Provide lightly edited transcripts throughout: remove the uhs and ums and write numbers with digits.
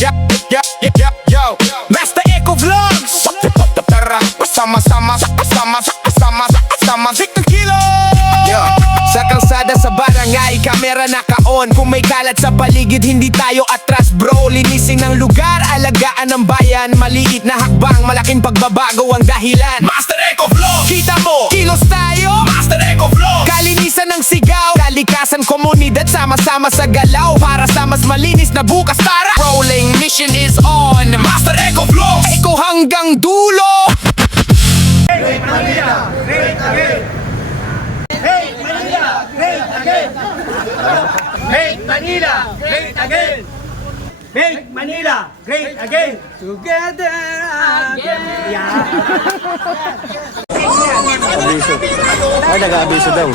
Yo, Master Echo Vlogs. Tara, sama-sama kilo. Yo, sa kalsada sa barangay, kamera naka-on. Kung may kalat sa paligid, hindi tayo atras bro. Linisin ng lugar, alagaan ng bayan. Maliit na hakbang, malaking pagbabago ang dahilan. Master Echo Vlogs. Kita mo, kilos tayo. Master Echo Vlogs. Kalinisan ng sigaw, kalikasan komunidad, sama-sama sa galaw. Para sa mas malinis na bukas, tara. Rolling mission is on. Master Echo Vlogs. Echo hanggang dulo. Great Manila, great again. Hey Manila, great again. Hey Manila, great again. Make Manila great again. Together again. Yeah. Abiso. Ay, nag-abiso daw.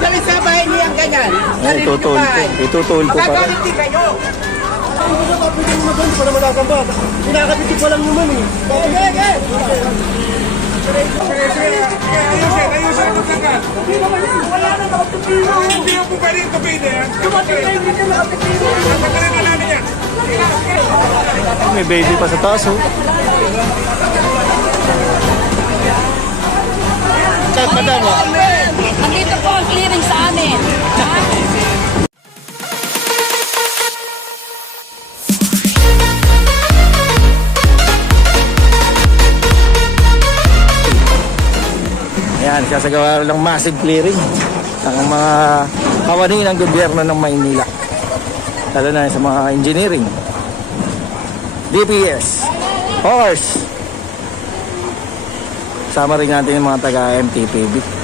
Dali sa bahay niyang ganyan. Ay, tutulko. Itutulko pa. Magagalit din kayo. Kinakabiti ko lang naman eh. Ayusin ito sagad. Wala na nakapipino. Hindi ako pwedeng tupin eh. Dumating kayo dito nakapipino. Pagkalin na namin yan. May baby pa sa taas, oh. Madam, oh. Andito po ang clearing sa amin. Ayan, sasagawa lang massive clearing ng mga kawani ng gobyerno ng Maynila. Lalo na sa mga engineering, DPS, Horse. Sama rin natin yung mga taga-MTPB.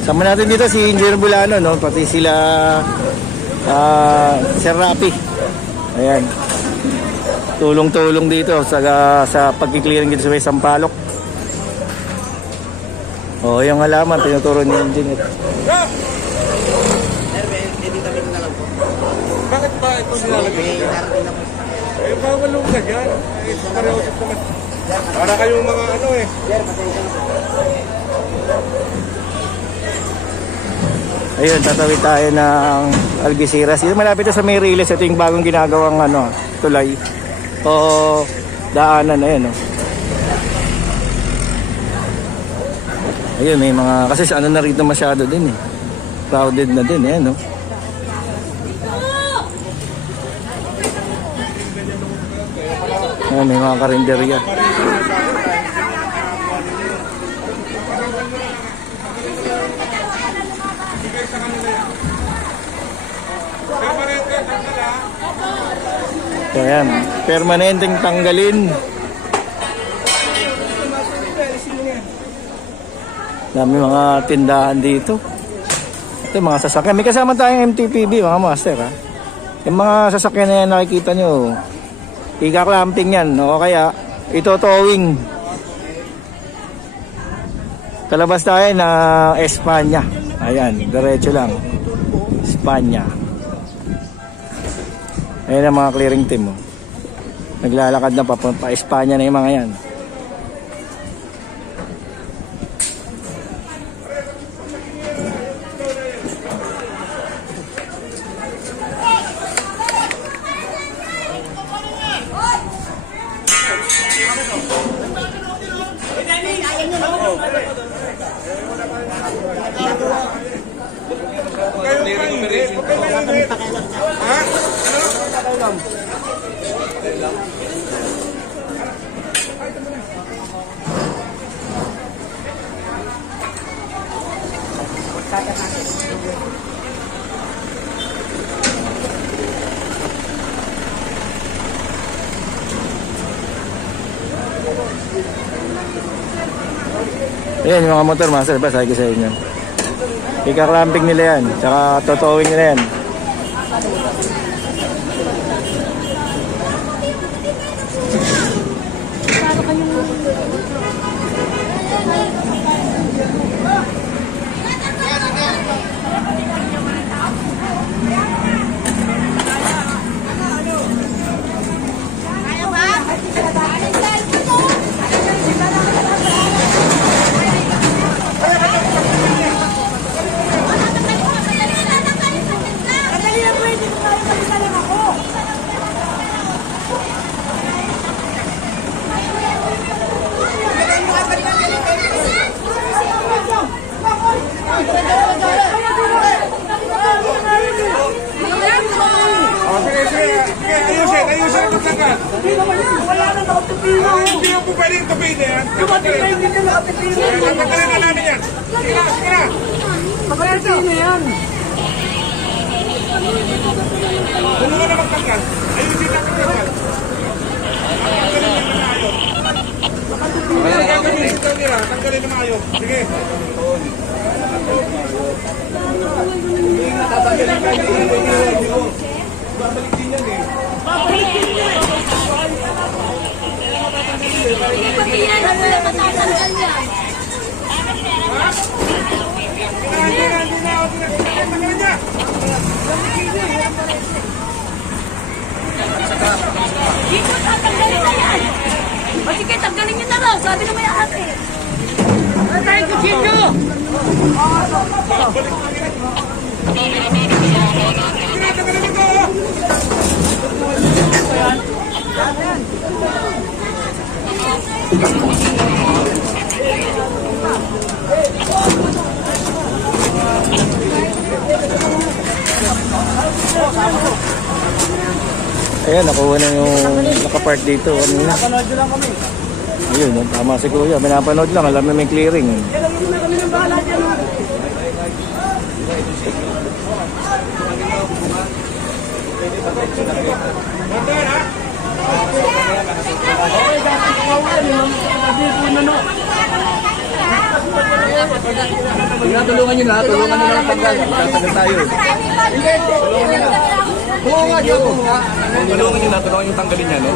Sama natin dito si Engineer Bulano, no? Pati sila Sir Rapi. Ayan. Tulong-tulong dito sa pag-clearing dito sa may Sampaloc. Oh, yung halaman tinuturo ni Engineer. Bakit ba ito nilalagay niya? Eh, bawal yung ganyan. Eh, pareho naman. Para kayong mga ano eh. Ayun, tatawid tayo ng Algeciras. Dito malapit na sa Mayriles. Ito yung bagong ginagawang tulay o daanan na yun. Ayun, may mga, kasi ano na rito masyado din eh. Crowded na din eh, no? Ayun, may mga karinderya. So, ayan, permanenteng tanggalin. Dami mga tindahan dito. Ito yung mga sasakyan. May kasama tayong MTPB, mga master, ha. Yung mga sasakyan na yan nakikita nyo, ika-clamping yan, o kaya ito towing. Kalabas tayo na Espanya. Ayan, diretso lang. Espanya. Ayan ang mga clearing team, oh. Naglalakad na pa Espanya na yung mga yan. Ayan yung mga motor master, ba sabi ko sa inyo. Ika-clamping nila yan, tsaka totowing nila yan. tupid. Ayusin ang kasangkat. Hindi naman yun. Wala na nakapipino. Hindi mo po pwedeng tupid yan. Dumating na hindi na nakapipino. Tatanggalin na namin yan. Sige na, sige na. Nakapipino yan. Kung mo na magtanggal. Ayusin ang kasangkat. Tanggalin na maayos. Gagawin ito nila. Tanggalin na maayos. Sige. Babalik din yan eh. Pati yan, ang wala matatanggal yan. Hindi na. Tanggalin niya. Dito, tatanggalin na yan. O sige, tanggalin nyo na raw. Sabi na may ate. Ano tayo kuchilyo? Tanggalin ito. Ayan, nakuha na yung nakapark dito kanina. Panood nyo lang kami. Ayun, tama si Kuya. Pinapanood lang, alam mo may clearing. Yan lang muna kami ng bahala dyan. Bandar ha? Tulungan nyo na lang tanggal. Tatagal tayo. Tulungan nyo yung tanggalin niya, no?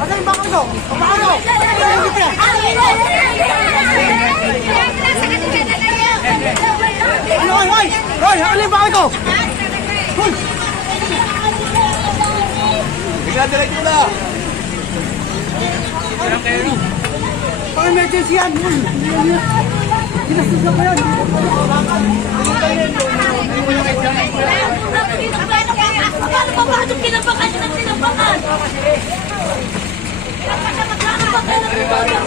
Ano yung bakal ko? Paano? Ano, hoy! Hoy, ano yung bakal ko? Hoy! Direct mo na! Pang-emergency yan! Ginastos na ko yan! Paano pa bakit yung tinabakan nyo ng tinabakan? Dapat na magkakabakan ng tinabakan.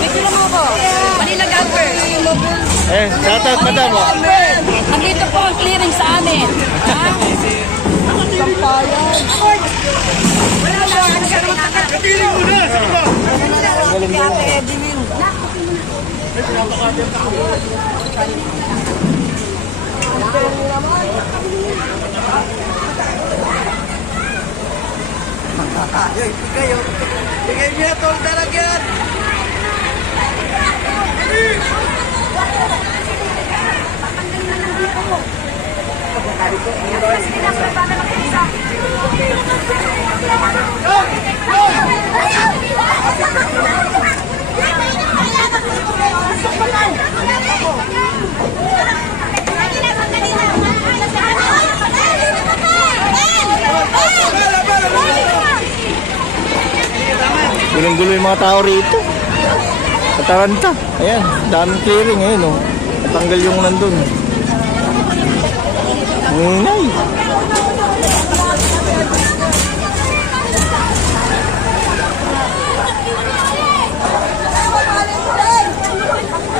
Picture mo ako. Manila Gagper. Eh, shoutout madam. Andito po ang clearing sa amin. Ha? Bigay niya tol daragyan! Gulong-gulo yung mga tao rito. Kataranta. Ayan, daming clearing ngayon, oh. Natanggal yung nandun. Ngingay.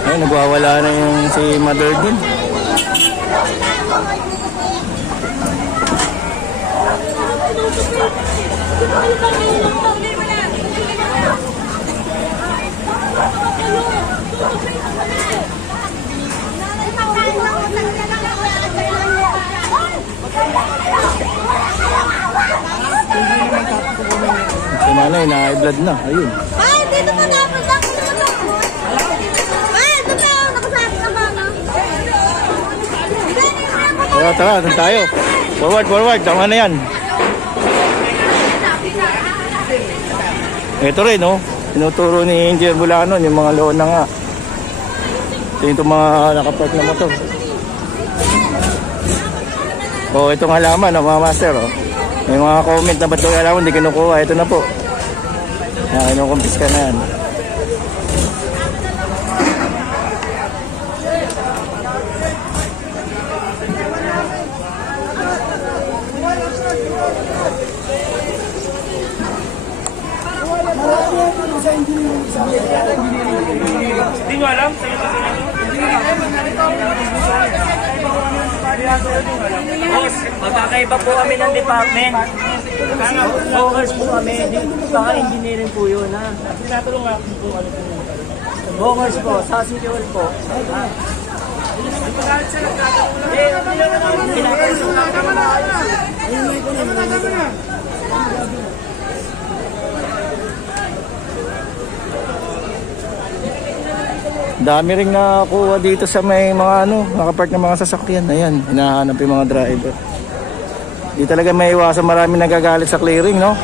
Ayan, nagwawala na yung si Mother dun. Ano? Si nanay, na-high-blood na. Ayun. Ay, dito po dapat ako ay, ito pa, nakasabi ka ba na? Tara, tara, doon tayo. Forward, forward. Tama na yan. Ito rin, oh. Tinuturo ni Engineer Bulanon yung mga loan na nga. Ito yung mga nakapark na motor. Oh, itong halaman, oh, mga master, oh. May mga comment na ba't daw yung halaman, hindi kinukuha. Ito na po. Kinukumpis ka na yan. Boss, magkakaiba po kami ng department. Brokers po kami, baka engineering po yun, ha? Brokers po, sa City Hall po. Dami ring nakuha dito sa may mga nakapark ng mga sasakyan. Ayan, hinahanap yung mga driver. Di talaga may iwasan, marami nagagalit sa clearing, no?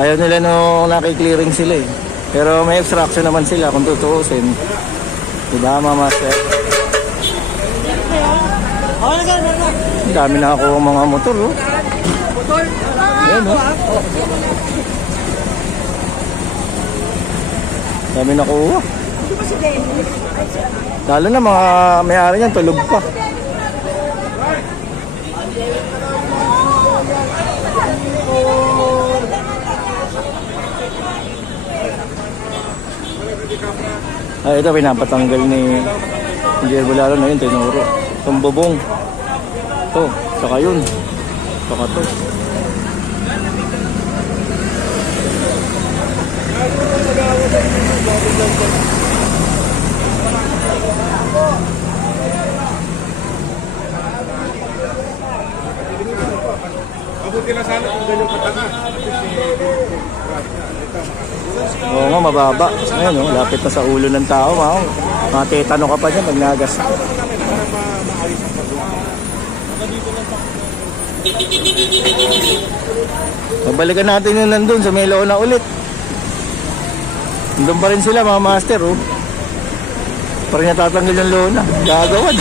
Ayaw nila nung naki-clearing sila eh. Pero may extraction naman sila kung tutuusin. Diba, mga master? Ang dami nakakuha mga motor, oh. Ayan, oh. Dami nakuha. Lalo na mga may-ari niyan, tulog pa. Ay, ito pinapatanggal ni Engineer Bulanon na yun, tinuro. Itong bubong. Ito, saka yun. Saka to. Mabuti na sana kung ganyan katanga. Oo nga, mababa. Ayun, oh, lapit na sa ulo ng tao. Matetano ka pa dyan pag nagas. Babalikan natin yun nandun sa may na ulit. Nandun pa rin sila mga master, oh. Parang natatanggal yung lona. Gagawan.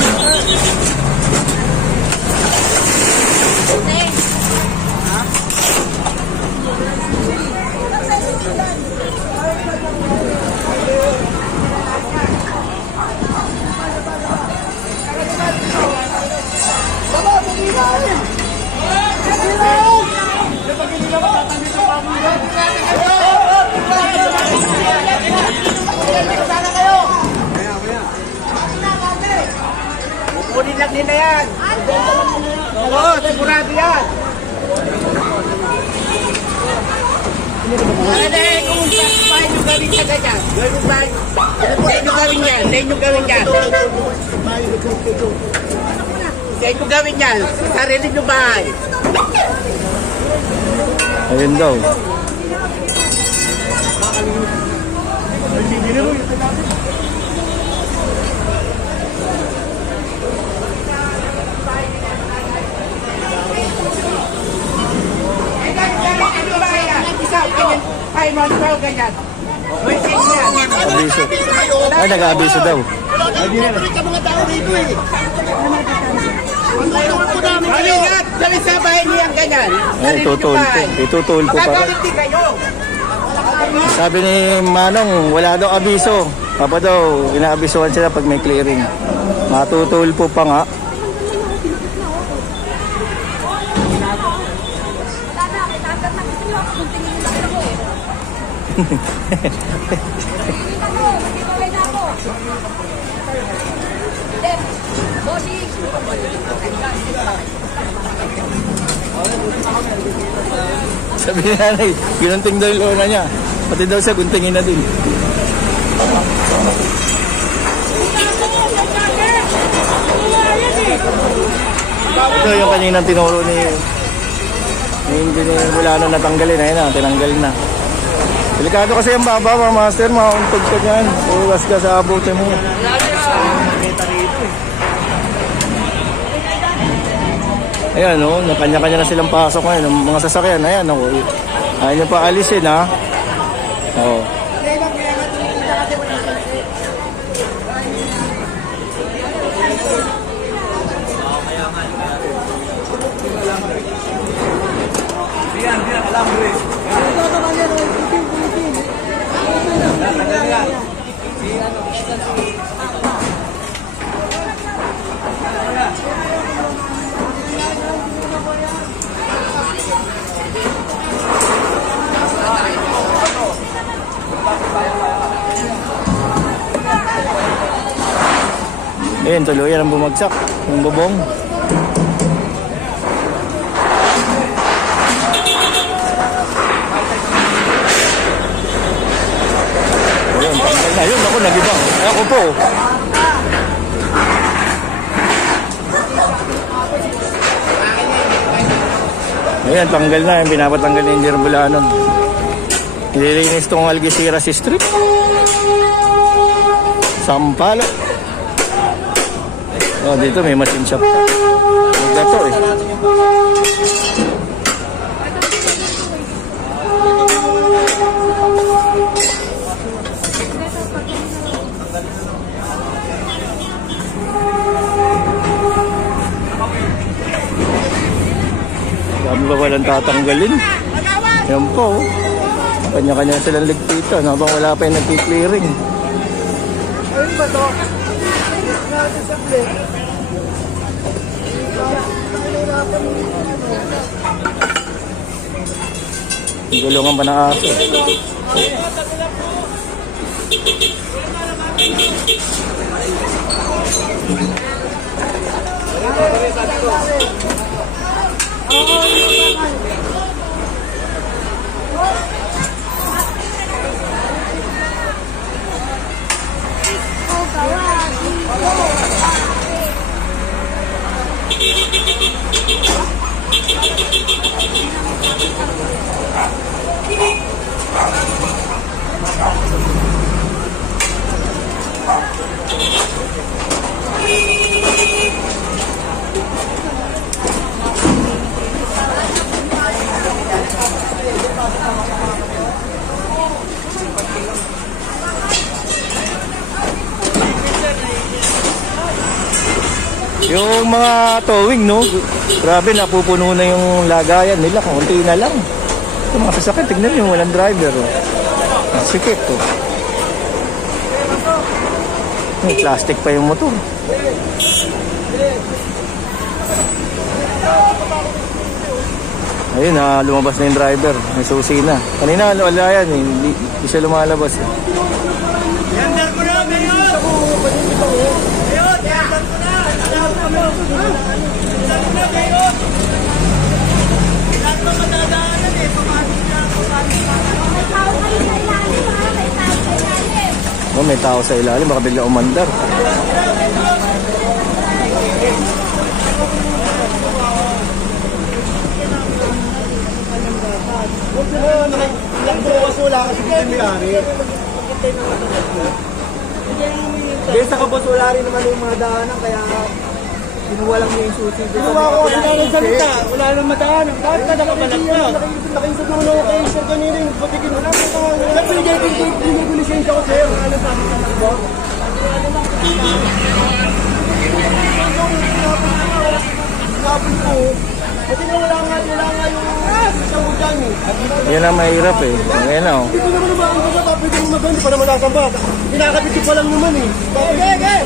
Kunin lang nila yan. Oo, sigurado yan. Ano kung paano nyo gawin sa ganyan? Gawin tayo. Sa inyo gawin yan. Sa inyo gawin yan. Sa inyo gawin yan. Sa sarili nyo bahay. Ayun daw. Ay, mga ganyan. Abiso. Ay, nag-aabiso daw. Malingat! Dali sa bahay niya ang ganyan. Ay, tutulpo. Itutulpo pa. Magagalit din kayo. Sabi ni Manong, wala daw abiso. Papa daw, inaabisuhan sila pag may clearing. Matutulpo pa nga. Sabi ni nanay, ginunting daw yung lona niya. Pati daw siya, guntingin na din. Ito yung kaninang tinuro ni Hindi wala na natanggalin. Ayun na, tinanggal na. Delikado kasi yung baba mga master, makauntog ka dyan. Uwas ka sa abutin mo. Ayan o, kanya-kanya na silang pasok ngayon. Ang mga sasakyan, ayan o. Ayaw nyo pa alisin ha. Oo. Ayan, tuluyan ang bumagsak. Yung bubong. Ayun, tanggal na. Ayun, ako, nag-ibang. Ako po. Ayan, tanggal na. Yung pinapatanggal na yung dirbulanon. Nililinis itong Algeciras Street. Sampalo. Oh, dito may machine shop. Gato eh. Dami ba walang tatanggalin? Yan po. Kanya-kanya silang ligpitan habang wala pa yung nagki-clearing. Ayun ba to? Gulungan pa ng aso. Yung mga towing, no? Grabe, napupuno na yung lagayan nila. Kunti na lang. Yung mga sasakyan, tignan nyo, walang driver. Oh. Sikip, oh. May plastic pa yung motor. Ayun, lumabas na yung driver. May susi na. Kanina, wala yan, eh. Hindi siya lumalabas. Eh. Oh, may tao sa ilalim, baka bigla umandar. Ilang bukas wala kasi dito may ari. Dahil sa kabos wala rin naman yung mga daanan kaya kinuha lang niya yung susi. Kinuha ko kasi na nagsalita. Wala nang madaanan. Bakit ka nakabalak na? Nakain sa dulo kayo sir kanina yung patigin mo. Sabi niya yung lisensya ko sir. Ano sabi ka na ba? Sabi ko, kasi wala nga yung isang udyan eh. Yan ang mahirap eh. Ngayon na, oh. Dito naman naman ang bata, pwede mo maganda, pa naman nakasamba. Kinakabit ko pa lang naman eh. Okay.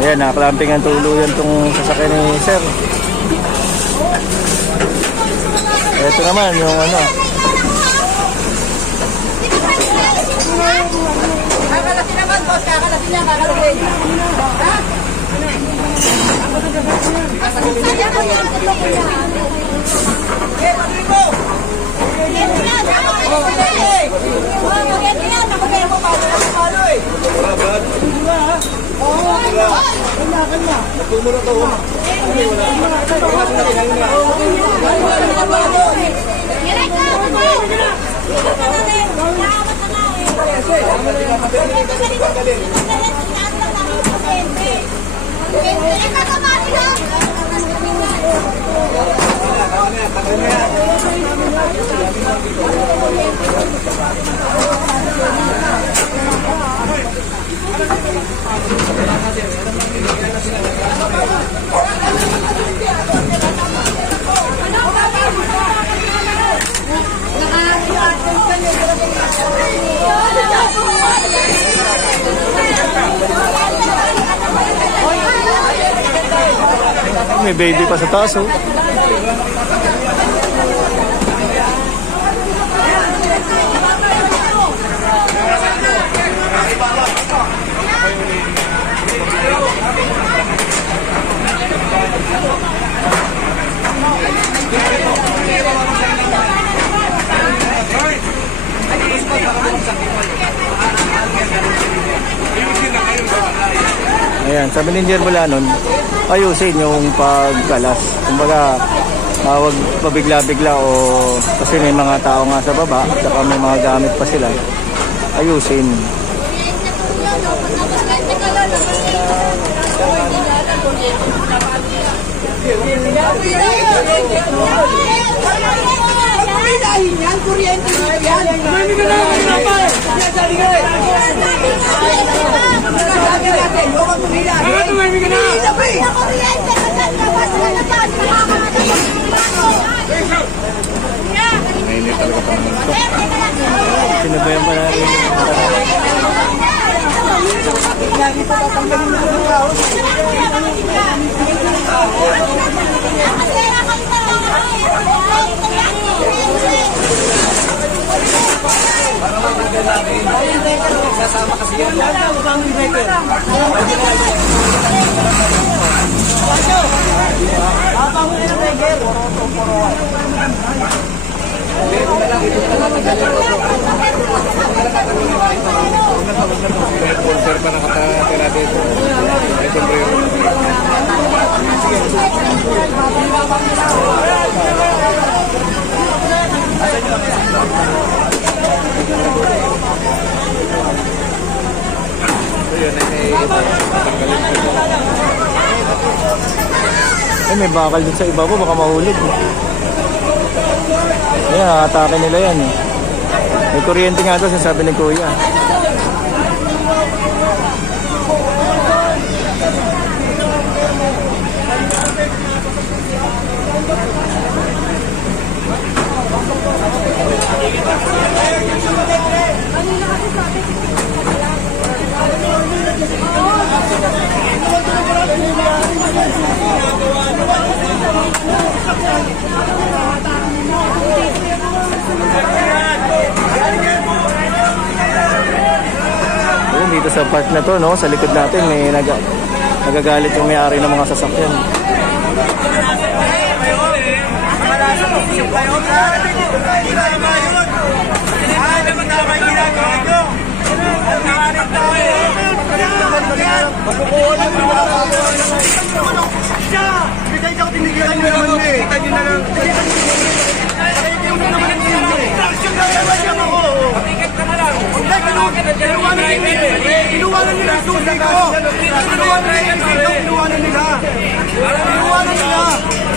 Ayan, nakaklamping ang tuluyan itong sasakyan ni sir. Ito naman yung ano. Kakalasin naman, boss. Kakalasin niya, kakalasin. Ha? Sayang ang mga ito ko niya. May baby pa sa taas, oh. Ayan, sabi ni Jer Bulanon, ayusin yung pagkalas. Kumbaga, huwag pabigla-bigla o kasi may mga tao nga sa baba, saka may mga gamit pa sila. Ayusin. Sinabayan pa natin. Sponsor pa nakatira dito. May sombrero. Ay, may bakal dun sa iba po, baka mahulog. Ayan, atake nila yan eh. May kuryente nga doon, sabi ni Kuya. Ayun, dito sa park na to, no, sa likod natin may nagagalit yung may-ari ng mga sasakyan. Inuwanan nila ang susi ko! Inuwanan nila!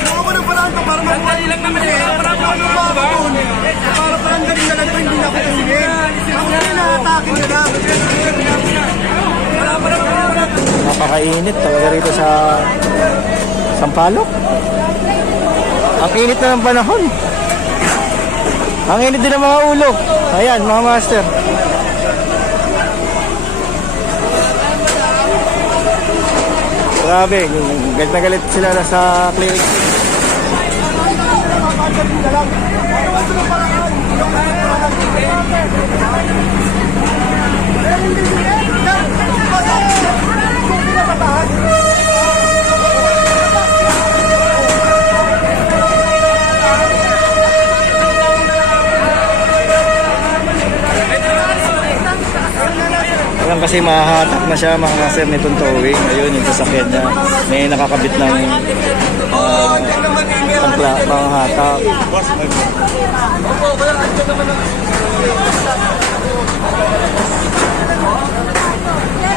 Gumawa ko ng paraan to para mabuhay lang naman eh! Para mabuhay ako doon! Para parang galing na lang to, hindi na ako tumingin! Ako na-atake nila! Napakainit talaga rito sa Sampaloc. Ang init na ng panahon. Ang init din ng mga ulo. Ayan, mga master. Grabe, galit na galit sila na sa clinic. Ayan, Kasi mahahatak na siya mga master nitong towing. Ayun, yung sasakyan niya. May nakakabit ng panghatak.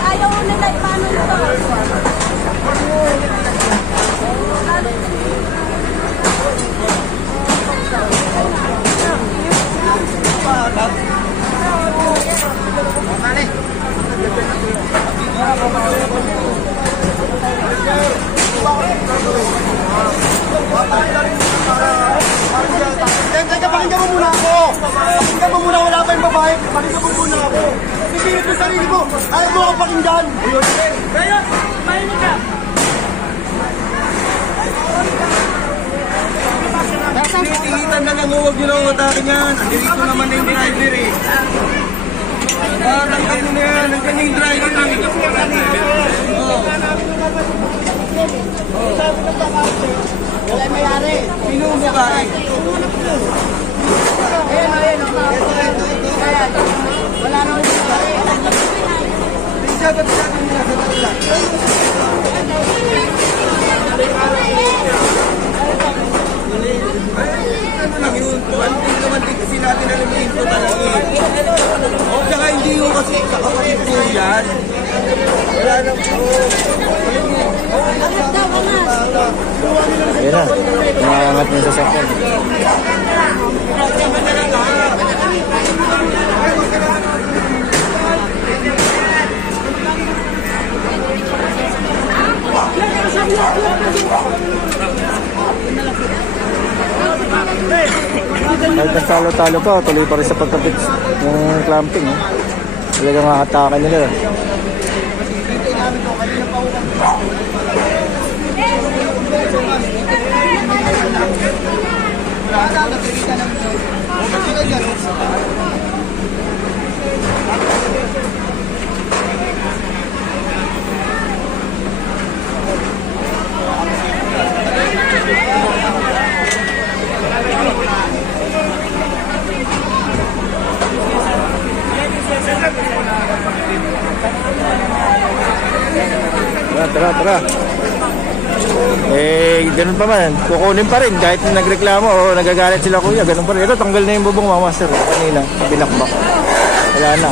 Ayaw mo nila paano ito? Teka, pakinggan mo muna ako. Pakinggan mo muna, wala pa yung babae. Pakinggan mo muna ako. Pipilit mo sarili mo. Ayaw mo akong pakinggan. Kaya, mahinig ka. Tinitingitan na lang, huwag nyo lang atakin yan. Andito naman na yung driver eh. Tangkap mo na yan, nandiyan yung driver eh. Wala mayari. Sino ang babae? Wala na yung babae. Sabat sa akin nila, sabat lang. Ano lang yun, tuwanting naman din kasi natin alam yung info talaga eh. O tsaka hindi yung kasi kakapatid ko yan. Wala nang po. Ayun na, umaangat yung sasakyan. Kahit nagtalo-talo pa, tuloy pa rin sa pagkapit ng clamping. Talagang hahatakan nila. Tara. Ganun pa man. Kukunin pa rin kahit nagreklamo o nagagalit sila kuya. Ganun pa rin. Ito, tanggal na yung bubong mga master. Kanina, binakbak. Wala na.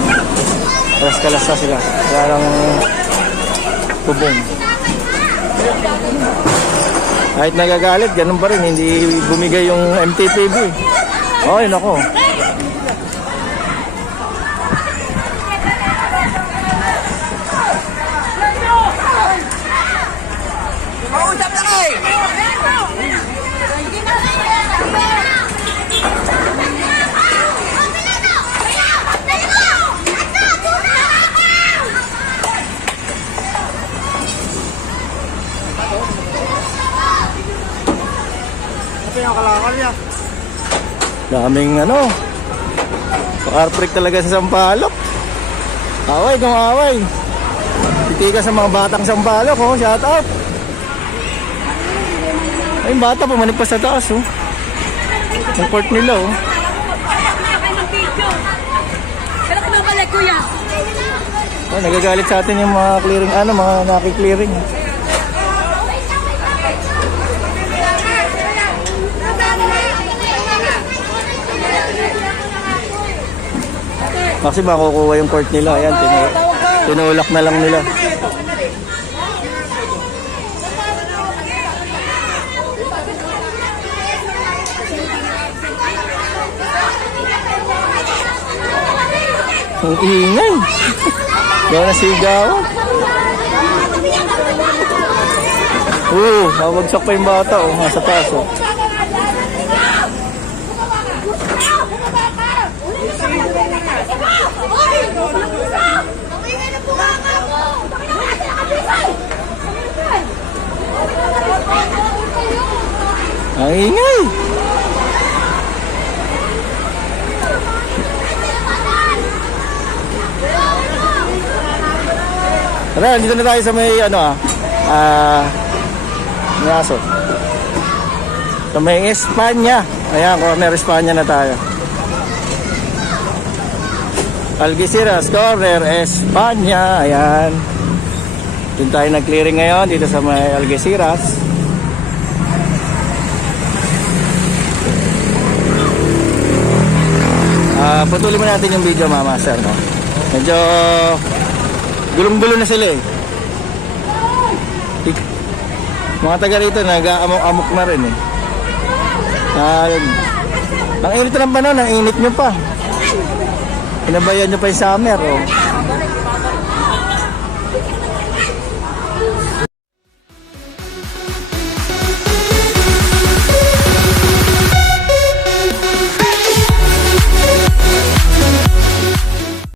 Kalas-kalas na sila. Wala lang bubong. Kahit nagagalit, ganun pa rin. Hindi bumigay yung MTPB. Okay, nako. Mausap na kayo! Daming car break talaga sa Sampaloc. Away kung away. Titika sa mga batang Sampaloc, shout out. Ay, yung bata pumanik pa sa taas, yung court nila, Pero kumabalik, kuya. nagagalit sa atin yung mga clearing, mga naki-clearing. Kasi makukuha yung court nila. Ayan, tinulak na lang nila. Ang ingay. Gawin na sigawan. Mabagsak pa yung bata. Nasa taas. Ang ingay. Tara, dito na tayo sa may Ngaso. Sa may Espanya. Ayan, corner Espanya na tayo. Algeciras Corner, Espanya. Ayan. Dito tayo nag-clearing ngayon dito sa may Algeciras. Patuloy mo natin yung video, Mama Sir, no? Medyo gulong-gulo na sila eh. Mga taga rito nag-aamok-amok na rin eh. Ang init na ng panahon, ang init nyo pa. Pinabayan nyo pa yung summer, oh.